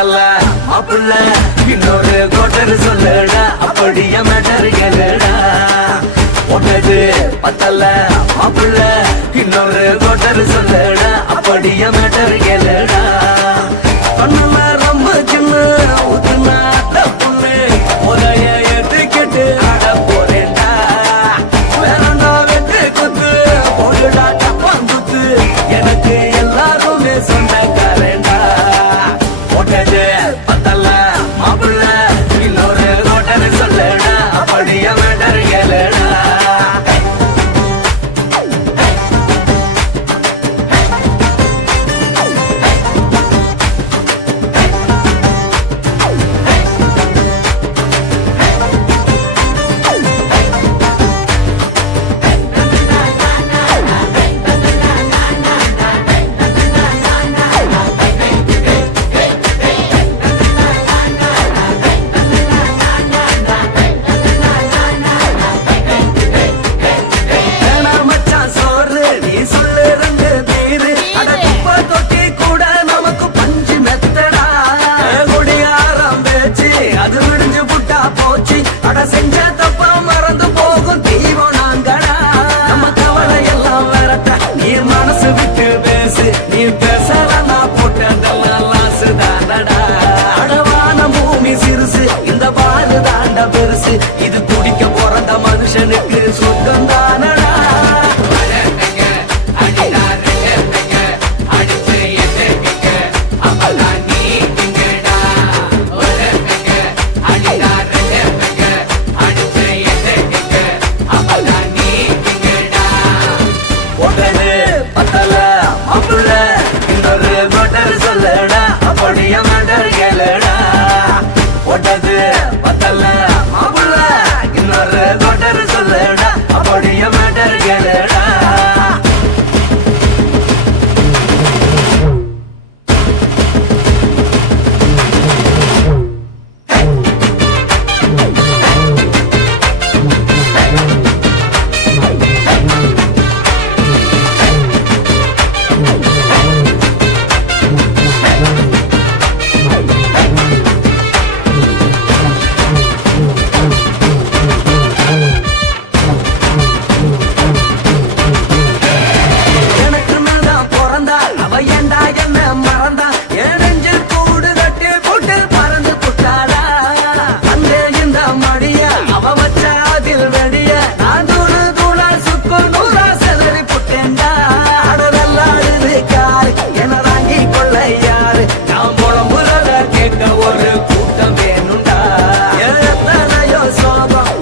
பத்தல மாப்புள்ள இன்னொரு கோட்டர் சொல்லுடா அப்படிய மேட்டர் கேளுடா ஒன்னது பத்தல மாப்புள்ள இன்னொரு கோட்டர் சொல்லுடா அப்படிய மேட்டர் கேளுடா கண்ணுல ரொம்ப சின்ன ஊத்துனா பொண்ணு உதய ஏத்துக்கிட்டு ஆட போறேன்டா வேறண்டா வெட்டு குத்து போடுடா டப்பாங்குத்து எனக்கு எல்லாருமே சொந்தக்காரேண்டா ஒட்டது பத்தல மாப்புள்ள இன்னொரு கோட்டர் சொல்லுடா அப்படிய மேட்டர் கேளுடா செஞ்ச தப்பா மறந்து போகும் தீவம் நாங்கடா நம்ம கவலை எல்லாம் வரட்ட நீ மனசு விட்டு பேசு நீ பேசலன்னா போட்டதெல்லாம் லாசு தானடா அடவான பூமி சிறுசு இந்த பாலு தாண்ட பெருசு இது குடிக்க பிறந்த மனுஷனுக்கு சொர்க்கம் தானடா ஒட்டது பத்தல மாப்புள்ள இன்னொரு கோட்டர் சொல்லுடா அப்படிய மேட்டர் கேளுடா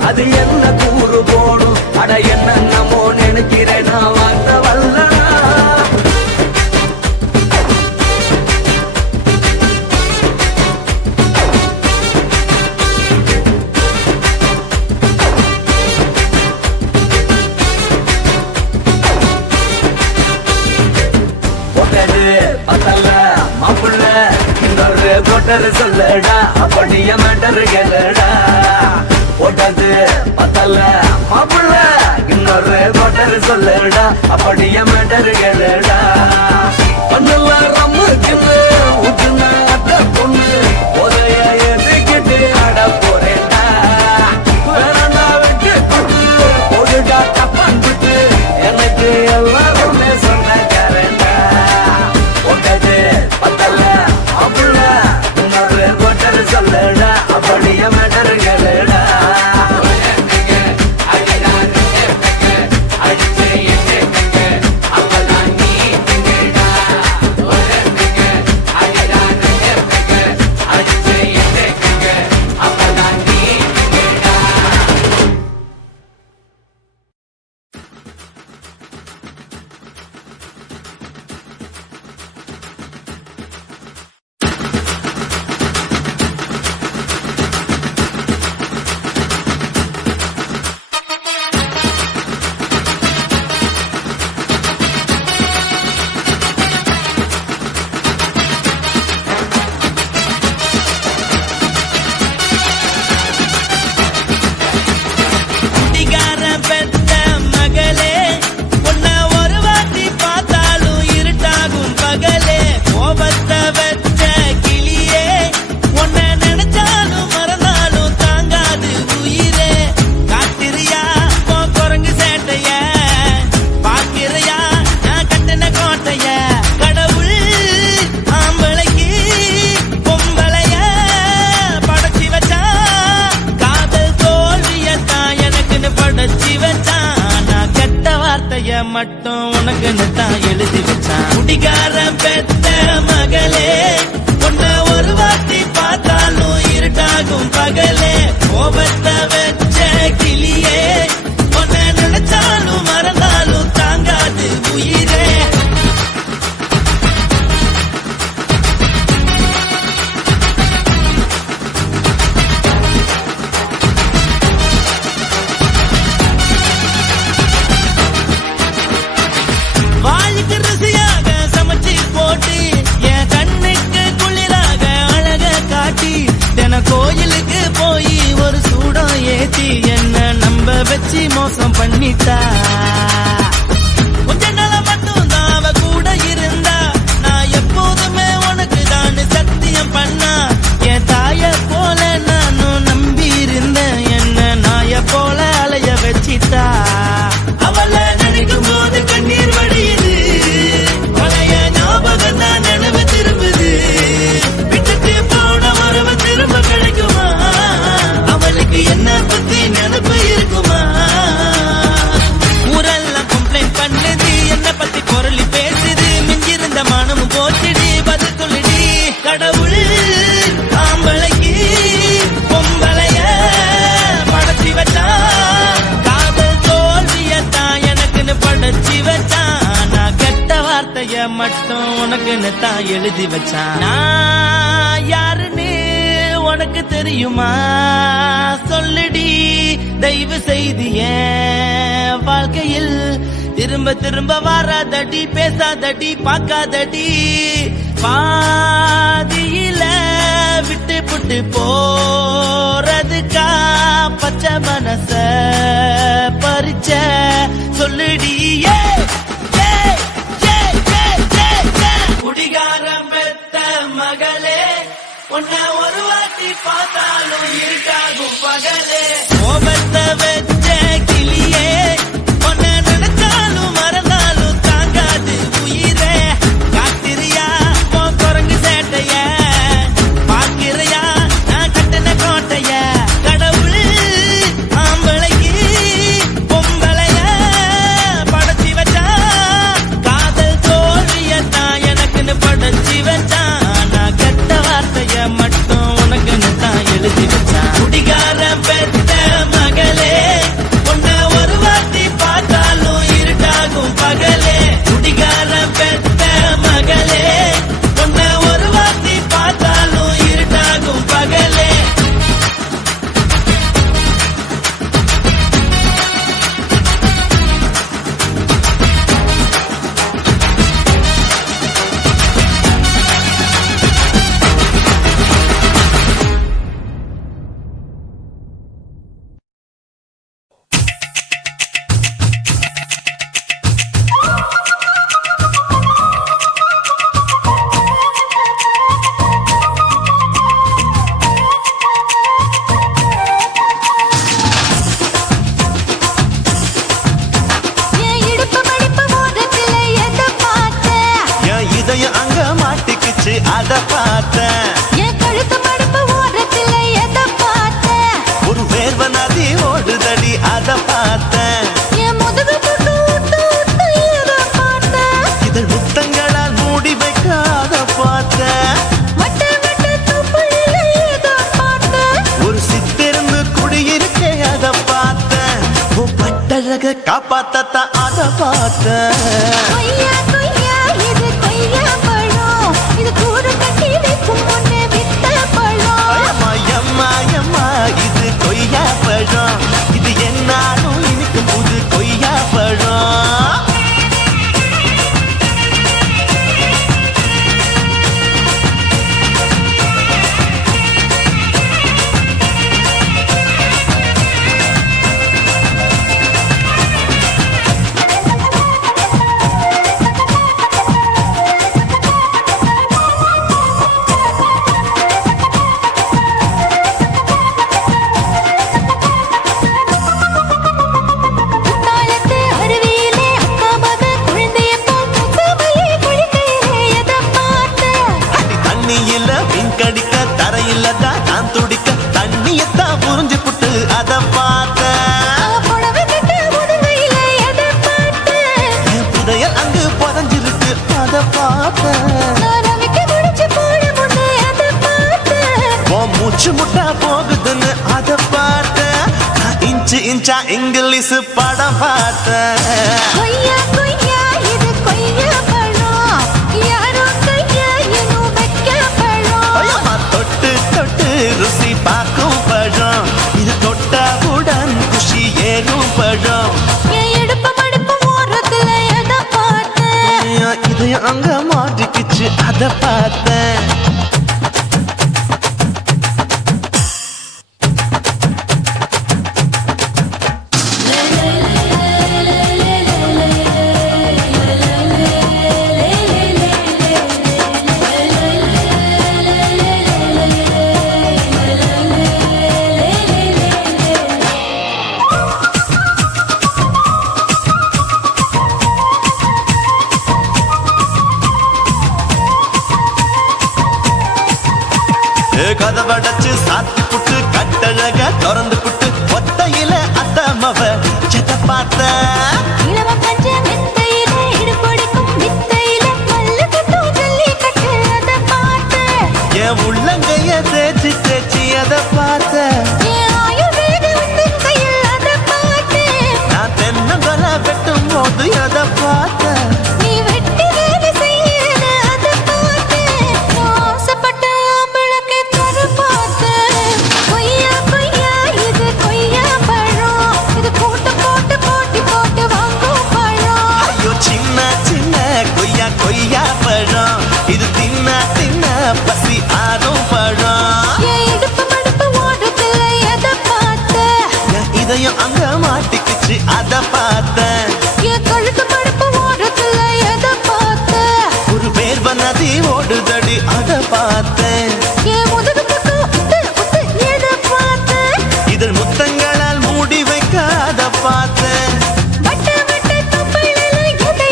அது என்ன கூறு போடும் அட என்ன நம்மோ நினைக்கிறேன் நான் வார்த்தை வல்லனா ஒட்டது பத்தல மாப்புள்ள இன்னொரு கோட்டர் சொல்லுடா அப்படிய மேட்டர் கேளுடா ஒட்டது பத்தல மாப்புள்ள இன்னொரு கோட்டர் சொல்லுடா அப்படிய மேட்டர் கேளுடா ஒண்ணுல ரம்மு சின்ன ஊத்துனா பொண்ணு உதய ஏத்துக்கிட்டு ஆட போறேன்டா வேறண்டா வெட்டு குத்து போடுடா டப்பாங்குத்து எனக்கு எல்லாருமே சொந்தக்காரேன்டா ஒட்டது பத்தல மாப்புள்ள இன்னொரு கோட்டர் சொல்லுடா அப்படிய மேட்டர் கேளுடா மட்டும் உனக்குன்னு தான் எழுதி வச்சான். குடிகாரன் பெத்த மகளே, உன்னை ஒரு வாட்டி பார்த்தாலும் இருட்டாகும் பகலே. கோபத்தை வச்ச கிளியே, உன்னை நினைச்சாலும் மறந்தாலும் தாங்காது உயிரே. வாளுக்கு ருசியாக சமைச்சு போட்டு என் கண்ணுக்கு குளிராக அழக காட்டி தின கோயிலுக்கு போய் ஒரு சூடம் ஏத்தி என்ன நம்ப வச்சு மோசம் பண்ணிட்டா. கொஞ்ச நாள மட்டும் தான் அவ கூட இருந்தா, நான் எப்போதுமே உனக்கு தான் சத்தியம் பண்ணா. என் தாய போல நானும் நம்பி இருந்தேன், என்ன நாய போல அலைய வச்சிட்டா. அவளை நினைக்கும் போது கண்ணீர் வடியுது, பழைய ஞாபகம் தான் நினைவு திரும்புது. விட்டுட்டு போன உறவு திரும்ப கிடைக்குமா? அவளுக்கு என்ன பத்தி நினைப்பு இருக்குமா? ஊரெல்லாம் கம்ப்ளைண்ட் பண்ணுது, என்ன பத்தி பொருளி பேசுது. மிஞ்சிருந்த மானமும் போச்சுடி, பதில் சொல்லுடி. கடவுள் ஆம்பளைக்கு பொம்பளைய படைச்சி வச்சான், காதல் தோல்வியத்தான் எனக்குன்னு படைச்சி வச்சான். நான் கெட்ட வார்த்தைய மட்டும் உனக்குன்னு தான் எழுதி வச்சான். நான் யாருன்னு உனக்கு தெரியுமா? சொல்லுடி தயவு செய்து என் வாழ்க்கையில் திரும்ப திரும்ப வராதடி, பேசாதடி, பார்க்காதடி. பாதியில விட்டு புட்டு போறதுக்கா பச்சை மனச பறிச்ச சொல்லுடி. குடிகாரம் பெத்த மகளே, உன்னை ஒரு வாட்டி பார்த்தாலும் இருக்காகும் பகலே. கோபத்தை வச்ச கிளியே, உன்னை நினைச்சாலும் மறந்தாலும் தாங்காது உயிரே. காத்திரியா உன் குரங்கு சேட்டைய, பாக்கிறையா நான் கட்டின கோட்டைய. கடவுள் ஆம்பளைக்கு பொம்பளைய படைச்சி வச்சா, காதல் தோல்வியத்தான் எனக்குன்னு படைச்சி வச்சான். நான் கெட்ட வார்த்தைய மட்டும் உனக்குன்னு தான் எழுதி வச்சான். குடிகாரன் பெத்த மகளே, உன்னை ஒரு வாட்டி பார்த்தாலும் இருட்டாகும் பகலே. குடிகாரன் பெத்த மகளே, உன்னை ஒரு வாட்டி பார்த்தாலும் இருட்டாகும் பகலே. என் இடுப்பு மடிப்பு மோதிரத்துல எதை பார்த்தேன்? என் இதயம் அங்க மாட்டிக்கிச்சு அத பார்த்தேன். என் கழுத்து மடிப்பு ஓரத்துல எதை பார்த்தேன்? ஒரு வேர்வ நதி ஓடுதடி அத பார்த்தேன். என் முதுகு புட்டு விட்டு விட்டு எதை பார்த்தேன்? இதழ் முத்தங்களால் மூடி வைக்க அத பார்த்தேன். வட்ட வட்ட துப்புல எதை பார்த்தேன்? ஒரு சித்திருந்து குடியிருக்கே அத பார்த்தேன். உன் பட்டழக காப்பாத்தத்தான் அத பார்த்தேன். கொய்யா கொய்யா இது கொய்யா பழம், இது கூடு கட்டி வைக்கும் முன்னே வித்த பழம். அம்மா எம்மா எம்மா இது கொய்யா பழம், இது என்னாலும் இனிக்கும் புது கொய்யா பழம். மூச்சு முட்டா போகுதுன்னு அத பார்த்தேன். நான் இன்ச்சு இன்ச்சா இங்கிலீஷ் படம் பார்த்தேன். கொய்யா கொய்யா இது கொய்யா பழம் யாரோ கையா இன்னும் வைக்க பழம் ஐயம்மா, தொட்டு தொட்டு ருசி பார்க்கும் பழம். இது தொட்டவுடன் குஷி ஏறும் பழம். என் இடுப்பு மடுப்பு ஓரத்துல எதை பார்த்தேன் இது அங்க மாட்டிக்கிச்சு அத பார்த்தேன். கதவடைச்சு சாத்தி புட்டு கட்டழக திறந்து புட்டு ஒத்தையில அத்தமவ செத்த பார்த்த. இளவ பஞ்ச மெத்தையில இடுபொடிக்கும் வித்தையில மல்லு கட்டும் ஜல்லி கட்டு அதை பார்த்தேன் என் உள்ளங்கைய தேய்ச்சி தேய்ச்சி அத பார்த்த. என் ஆயுர்வேத உந்தன் கையில் அதை பார்த்தேன் நான் தென்னங்கொலை வெட்டும் போது அத பார்த்த. நீ வெட்டி வேலை செய்யறது அதை பார்த்தேன் ஆசைப்பட்ட ஆம்பளுக்கு தர பார்த்தேன் கொய்யா கொய்யா இது கொய்யா பழம் இது போட்டு போட்டு போட்டி போட்டு வாங்கும் பழம் ஐயோ சின்ன சின்ன கொய்யா கொய்யா பழம். இது தின்ன தின்ன பசி ஆறும் பழம். என் இடுப்பு மடுப்பு ஓடுத்துல எதை பார்த்தேன் என் இதயம் அங்க மாட்டிக்கிச்சு அத பார்த்தேன். என் கழுத்து மடுப்பு ஓடுத்துல எதை பார்த்தேன் ஒரு வேர்வ நதி ஓடுதடி அத பார்த்தேன். என் முதுகு பக்கம் உத்து உத்து எதை பார்த்தேன் இதழ் முத்தங்களால் மூடி வைக்க அத பார்த்தேன். வட்ட வட்ட தொப்பையில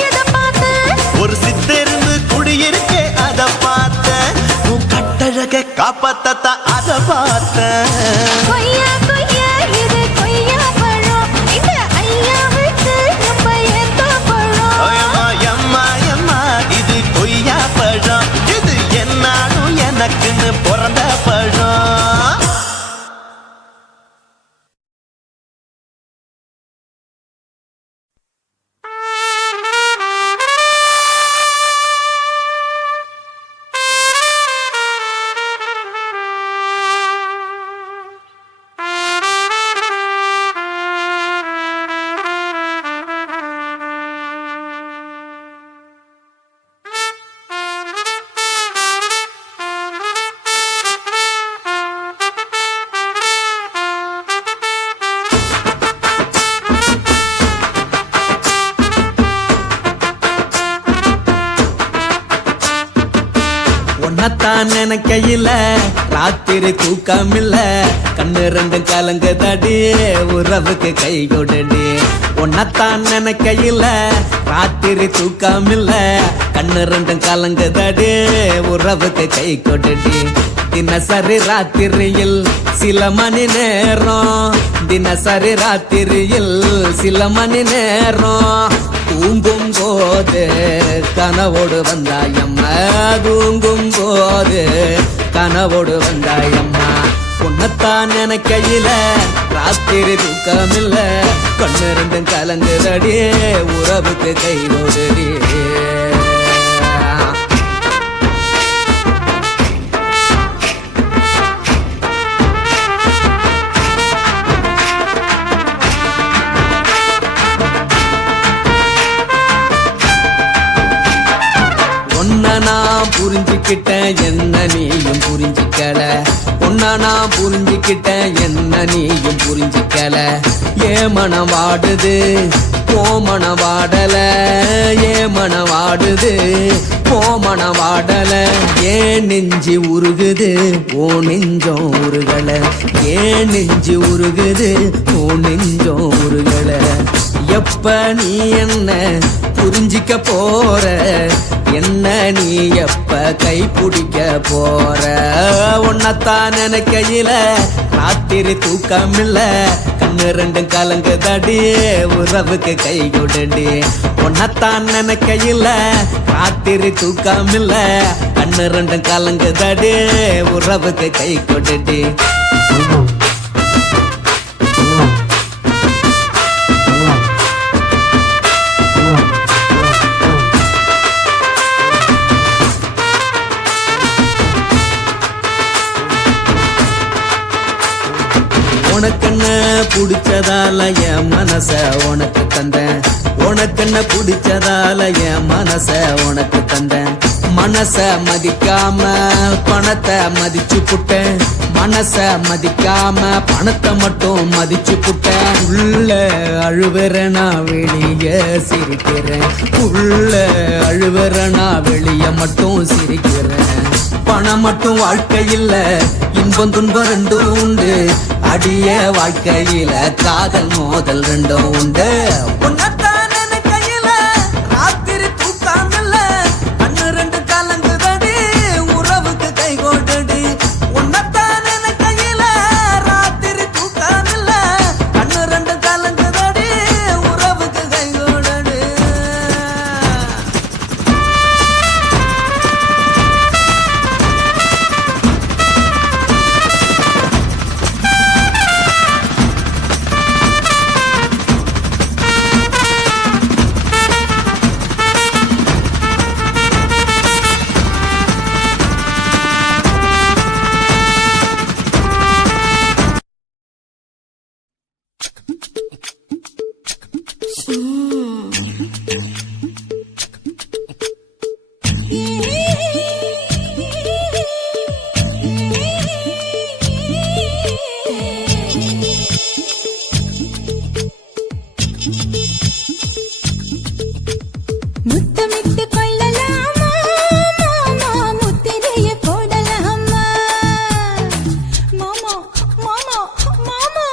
எதை பார்த்தேன் ஒரு சித்தெருந்து குடியிருக்கே அத பார்த்தேன். உன் கட்டழக காப்பாத்தத்தா அத பார்த்தேன். கொய்யா கொய்யா இது கொய்யா பழம் இந்த ஐயா விட்டு நம்ம எந்த பழம் அம்மா எம்மா எம்மா இது கொய்யா பழம். இது என்னாலும் எனக்குன்னு பிறந்த பழம். உன்னத்தான் நினைக்கையில ராத்திரி தூக்கமில்ல கண்ணு ரெண்டும் கலங்குதடி உறவுக்கு கை கொடுடி. உன்னத்தான் நினைக்கையில ராத்திரி தூக்கமில்ல கண்ணு ரெண்டும் கலங்குதடி உறவுக்கு கை கொடுடி. தினசரி ராத்திரியில் சில மணி நேரம் தினசரி ராத்திரியில் சில மணி நேரம் தூங்கும் போது கனவோடு வந்தாயம்மா தூங்கும் போது கனவோடு வந்தாயம்மா. உன்னத்தான் நினைக்கையில ராத்திரி தூக்கமில்ல கண்ணு ரெண்டும் கலங்குதடி உறவுக்கு கை ஓடுடி. உன்னை நான் புரிஞ்சுக்கிட்டேன் என்ன நீயும் புரிஞ்சுக்கல. உன்னை நான் புரிஞ்சுக்கிட்டேன் என்ன நீயும் புரிஞ்சுக்கல. ஏன் மனம் வாடுது போ மனம் வாடல. ஏன் மனம் வாடுது போ மனம் வாடல. ஏன் நெஞ்சு உருகுது ஓ நெஞ்சம் உருகல. ஏன் நெஞ்சு உருகுது ஓ நெஞ்சம் உருகல. எப்ப நீ என்ன புரிஞ்சிக்க போற என்ன நீ எப்ப கை பிடிக்க போற. உன்னத்தான் நினைக்கையில ராத்திரி தூக்கமில்ல கண்ணு ரெண்டும் கலங்குதடி உறவுக்கு கை கொடுடி. உன்னத்தான் நினைக்கையில ராத்திரி தூக்கமில்ல கண்ணு ரெண்டும் கலங்குதடி உறவுக்கு கை கொட்டுடி உனக்கென்ன பிடிச்சதால என் மனச உனக்கு தந்தேன் உனக்கென்ன பிடிச்சதால என் மனச உனக்கு தந்தேன் மனச மதிக்காம பணத்தை மதிச்சு புட்டேன் மனச மதிக்காம பணத்தை மட்டும் மதிச்சு புட்டேன் உள்ள அழுவுற நான் வெளிய சிரிக்கிறேன் உள்ள அழுவுற நான் வெளிய மட்டும் சிரிக்கிறேன் பணம் மட்டும் வாழ்க்கை இல்ல இன்பம் துன்பம் ரெண்டும் உண்டு அடிய வாழ்க்கையில காதல் மோதல் ரெண்டும் உண்டு உன்னத்தான் நினைக்கையில ராத்திரி தூக்காமல்ல கண்ணு ரெண்டு கலங்குதடி உறவுக்கு கை கோட்டடி உன்னத்தான் நினைக்கையில ராத்திரி தூக்காமல்ல கண்ணு ரெண்டு கலங்குதடி உறவுக்கு கை கோட்டடி முத்தமிட்டு கொள்ளலாமா மாமா முத்திரையை போடலாமா மாமா மாமா மாமா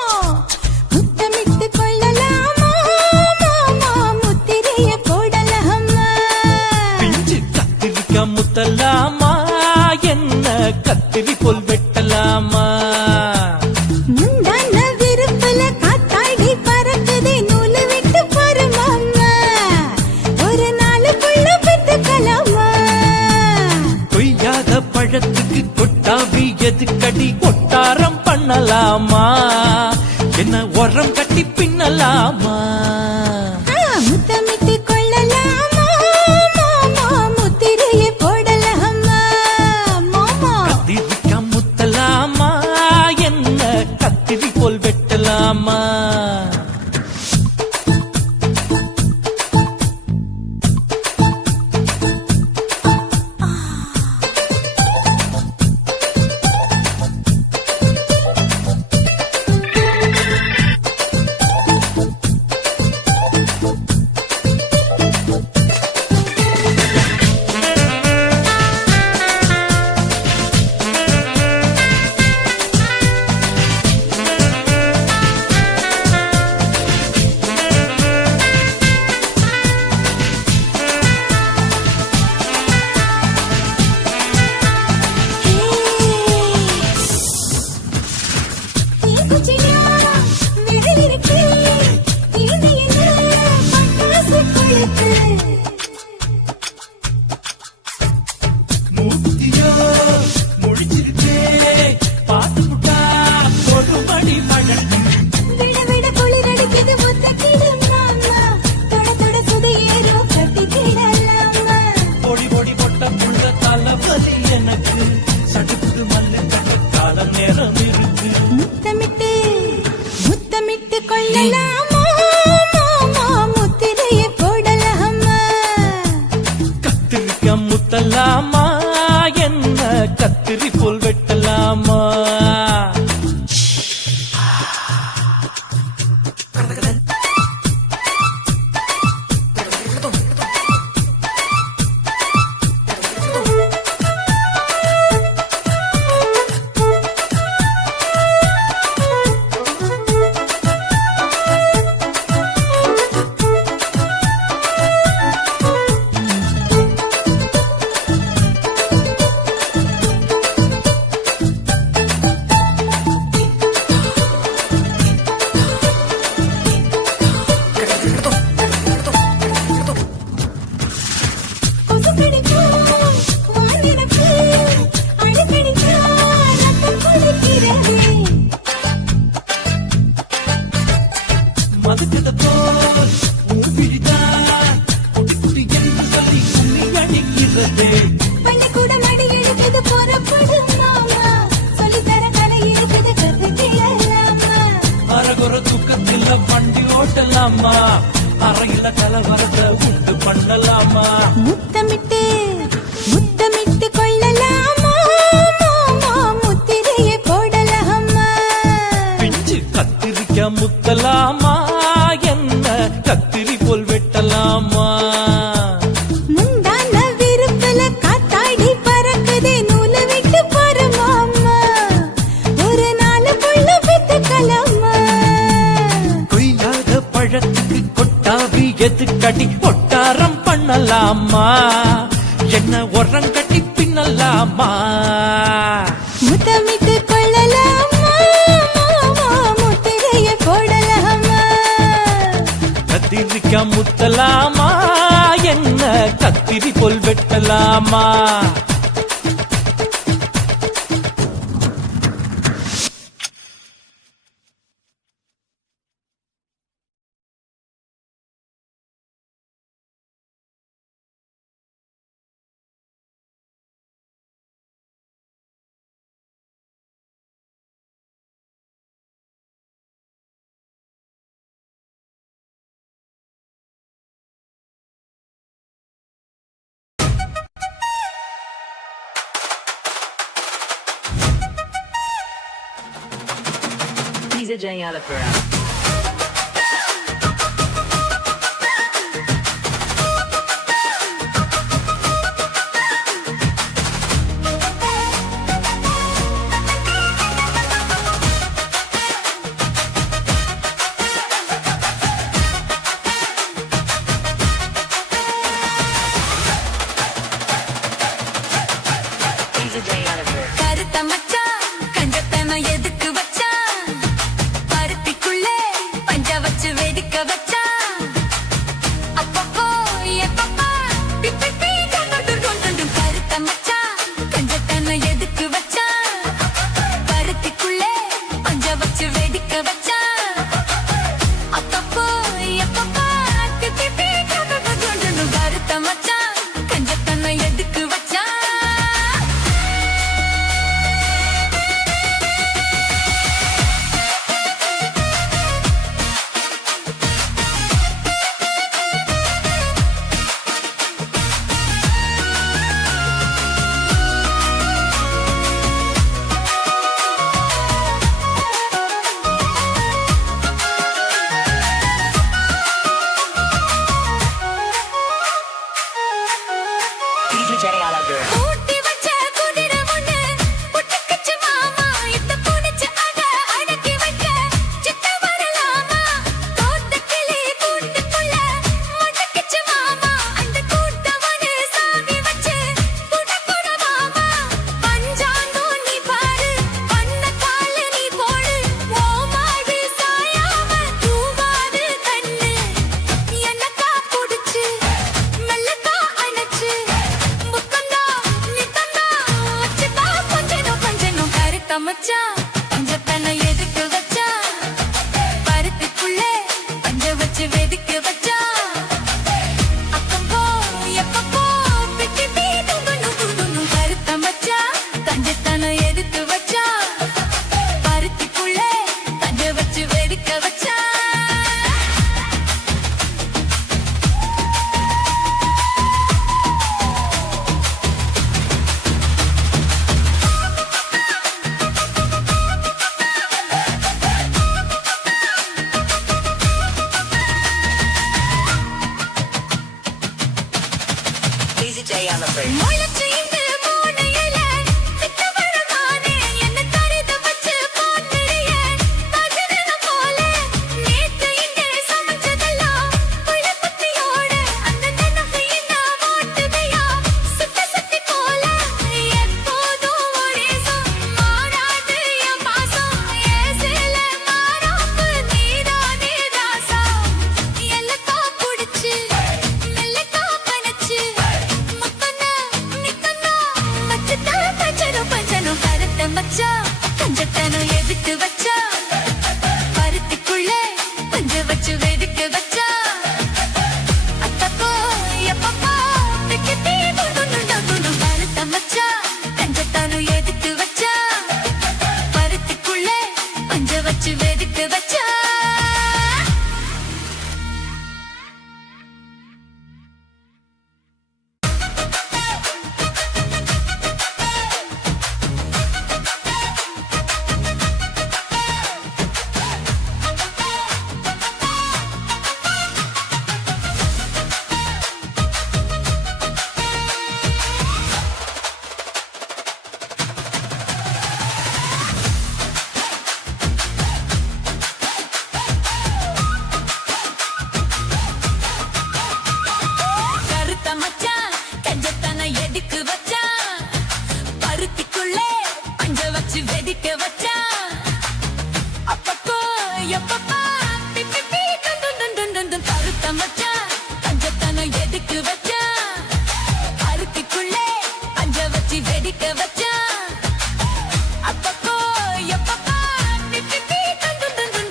முத்தமிட்டு கொள்ளலாமா மாமா முத்திரையை போடலாமா பிஞ்சு கத்திரிக்கா முத்தலாமா என்ன கத்திரி போல் வெட்டலாமா முந்தான விருப்பல காத்தாடி பறக்குதே நூலு விட்டு பாரு மாமா ஒரு நாளுக்குள்ள பெத்துக்கலாமா கொய்யாத பழத்துக்கு கொட்டாவி எதுக்கடி கொட்டாரம் பண்ணலாமா என்ன உரம் கட்டி பின்னலாமா முத்தமிட்டு கொள்ளலாமா மாமா முத்திரையை போடலாமா மாமா கத்திரிக்கா முத்தலாமா என்ன கத்திரி போல் வெட்டலாமா மூத்தியோ முடிச்சிருச்சே பாத்து புட்டா ஒரு மணி பழம் விட விட குளிரடிக்குது முத்தக்கிடும் மாமா தொட தொட சுதையேறோ கட்டிக்கிடலாமா பொடி பொடி பொட்ட புள்ள தலைவலி எனக்கு சடுக்கு மல்லு கட்ட காலம் நேரம் இருக்கு முத்தமிட்டு முத்தமிட்டு கொள்ளலாமா மாமா முத்திரையை போடலாமா கத்திரிக்கா முத்தலாமா என்ன கத்திரி போல் வெட்டலாமா பார்க்குது போல் உன் விழிதான் குட்டி குட்டி என்று சொல்லி உன்னை அடிக்கிறது. பள்ளிக்கூடம் அடி எடுக்குது புறப்படும் மாமா சொல்லித்தர கலை இருக்குது கத்துக்கலாமா அரகுற தூக்கத்தில் வண்டி ஓட்டலாமா அறையில கலவரத்தை உண்டு பண்ணலாமா முத்தமிட்டு முத்தமிட்டு கொள்ளலாமா மாமா முத்திரையை போடலாமா பிஞ்சு கத்திரிக்க முத்தலாமா என்ன கத்திரி போல் வெட்டலாமா முந்தான விருப்பல காத்தாடி பறக்குதே நூல விட்டு பாரு மாமா ஒரு நாள் புள்ள பெத்துக்கலாமா கொய்யாத பழத்துக்கு கொட்டாவி எதுக்கடி ஒட்டாரம் பண்ணலாமா என்ன உரங்கட்டி பின்னலாமா முத்தமிட்டு கொள்ளலாமா மாமா முத்திரையை போடலாமா கத்திரிக்க முத்தலாமா என்ன கத்திரி போல் வெட்டலாமா Lisa J. Alapura. Lisa J. Alapura. கருத்த மச்சான் கஞ்சத்தன எதுக்கு வச்சான் பருத்திக்குள்ளே பஞ்ச வச்சு வெடிக்க வச்சான் அப்பப்போ எப்பப்பா பிப்பி கொண்டு கருத்த மச்சான் கஞ்சத்தன எதுக்கு வச்சான் பருத்திக்குள்ளே பஞ்ச வச்சு வெடிக்க வச்சான் அப்பப்போ எப்பப்பா பிப்பி கொண்டு கருத்த மச்சான் கஞ்சத்தன எதுக்கு வச்சான் Lisa J. Alapura. ஊட்டி வச்ச குதிரை ஒண்ணு புட்டுக்குச்சு மாமா இத்த புடிச்சு அத அடக்கி வைக்க சித்த வரலாமா தோட்ட கிளி கூட்டுக்குள்ள முடக்கிச்சு மாமா அந்த கூட்டவனு சாவி வச்சு புடக்குற மாமா பஞ்சாந்தோ நீ பாரு பண்ண கால நீ போடு ஓ மாடு சாயாம தூவாது கண்ணு என்னக்கா புடிச்சு மெல்லக்கா அணைச்சு முக்கந்தா நித்தந்தா வச்சுதா கொஞ்சனும் கருத்த மச்சான் பஞ்சத்தனை எதுக்கு வச்சா பருத்திக்குள்ளே பஞ்ச வச்சு வெதுக்கு வச்சா அப்பப்போ எப்பப்போ பிட்டி தூங்கணும் கருத்த மச்சான் பஞ்சத்தனை எதுக்கு வச்சா பருத்திக்குள்ளே பஞ்ச வச்சு வெதுக்க வச்சா Lisa J. Alapura. முளைச்சு இந்த மூணையில சித்த வரமானே என்ன கருத வச்சு போட்டுறியே பஜன போல நேத்து இங்கே சமைச்சதெல்லாம் புளிப்புத்தியோட அந்த நினைவு என்ன ஓட்டுதையா சுத்தி போல எப்போதும் ஒரே மாறாது என் பாசம் ஏசில மாறாப்பு நீதானே ராசா எல்லக்கா புடிச்சு மெல்லக்கா கணச்சு முத்தன எப்பப்பா பிப்பி பீ டுன் கருத்த மச்சான் கஞ்சத்தனம் எதுக்கு வச்சான் அருத்திக்குள்ளே பஞ்ச வச்சு வெடிக்க வச்சான் அப்பப்போ எப்பப்பா பிப்பி பீ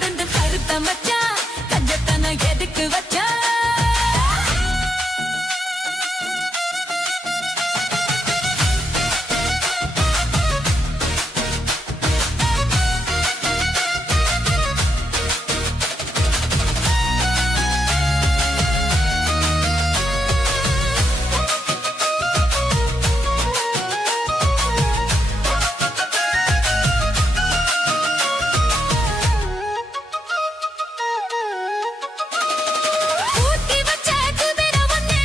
டுன் கருத்த மச்சான் கஞ்சத்தனம் எதுக்கு வச்சான் ஊத்தி வச்ச குதிரை ஒண்ணு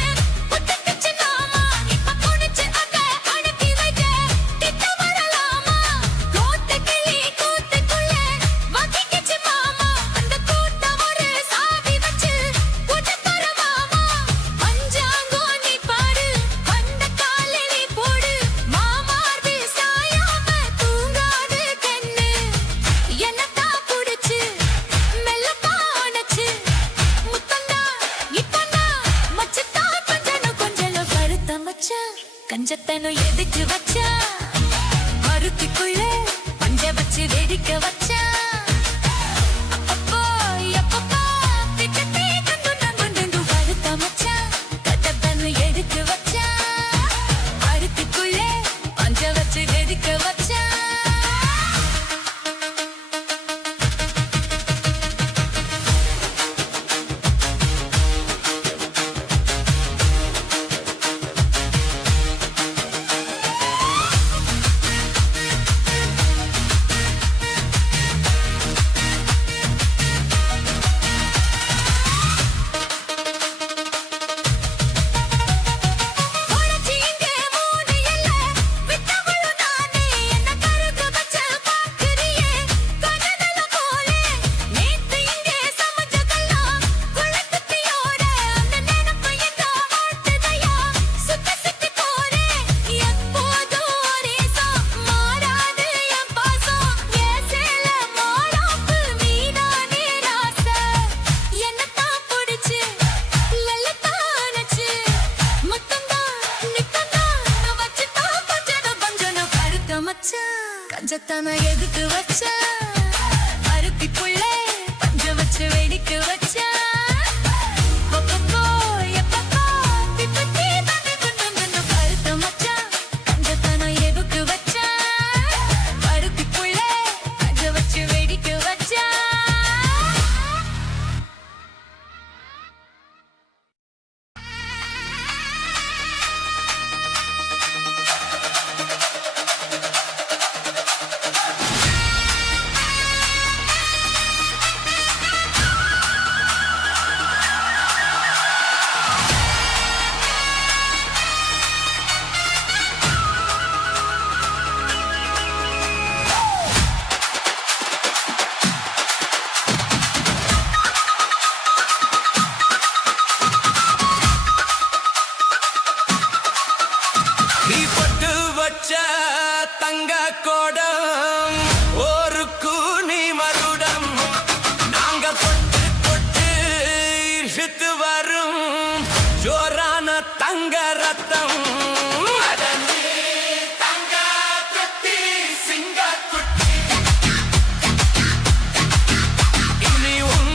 புட்டுக்குச்சு நாமா இப்ப குனிச்சு அத அடக்கி வைக்க திட்ட வரலாமா கோத்த கிளி கூத்துக்குள்ள வக்கிக்கிச்சு மாமா அந்த கூட்ட ஒரு சாவி வச்சு புட்டு தரமாமா பஞ்சாங்கோ நீ பாடு அந்த காலை நீ போடு மாமார்பி சாயாம தூங்காது கண்ணு என்னத்தான் புடிச்சு மெல்லப்பா அணைச்சு முத்தந்தா இப்பந்தா மச்சத்தா கொஞ்சம் பருத்த மச்சான் கஞ்சத்தனம் எதுக்கு வச்சா மருத்துக்குள்ள பஞ்ச வச்சு வெடிக்க வச்சா அப்பப்போ எப்பப்பா திக்கத்தே கண்டு பருத்த மச்சான் கஞ்சத்தனம் எதுக்கு வச்சா மருத்துக்குள்ள பஞ்ச வச்சு வெடிக்க வச்சா உனக்கு இங்கே மூடு இல்ல விட்டவளு நானே என்ன கருக வச்சு பாக்குறியே கனதல போலே நேத்து இங்கே சமஞ்சதெல்லாம் குளத்துத்தியோட அந்த நினைப்பு எங்க ஆட்டுதையா சுத்தி போறே எப்போதும் ஒரே மாறாது என் பாசம் ஏசேல மாறாப்பு மீனானே ராசா என்னத்தான் பிடிச்சு லல்லத்தானச்சு முத்தந்தா நித்தந்தா நான் வச்சுட்டா பஞ்சன பருத்த மச்சான் கஞ்சத்தான எதுக்கு வச்சா அருத்தி புள்ளே பஞ்ச வச்சு வெடிக்க வச்சா அப்பப்போ எப்பப்பா பிப்பத்தி தந்து பருத்த மச்சான் கஞ்சத்தான எதுக்கு வச்சா அருத்தி புள்ளே பஞ்ச வச்சு வெடிக்க வச்சா நீ பட்டு வச்ச தங்க கோடம் ஒரு கூனி மருடம் நாங்க பட்டு பட்டு இழுத்து வரும் ஜோரான தங்க ரத்தம் தங்க கட்டி சிங்க குட்டி இனி உன்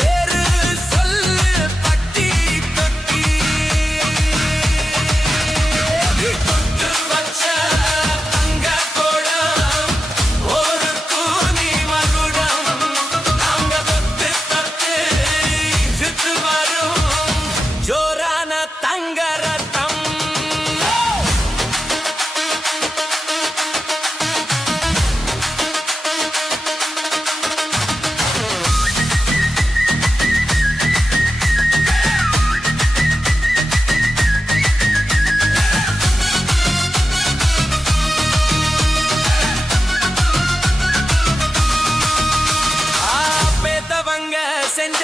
பேரு சொல்லு பட்டி தொட்டி தொட்டு வச்ச தங்க கோடம் ஒரு கூனி மகுடம் நாங்க தொட்டு தொட்டு இழுத்து வரும் ஜோரான தங்க ரத்தம் பேத்தவங்க செஞ்ச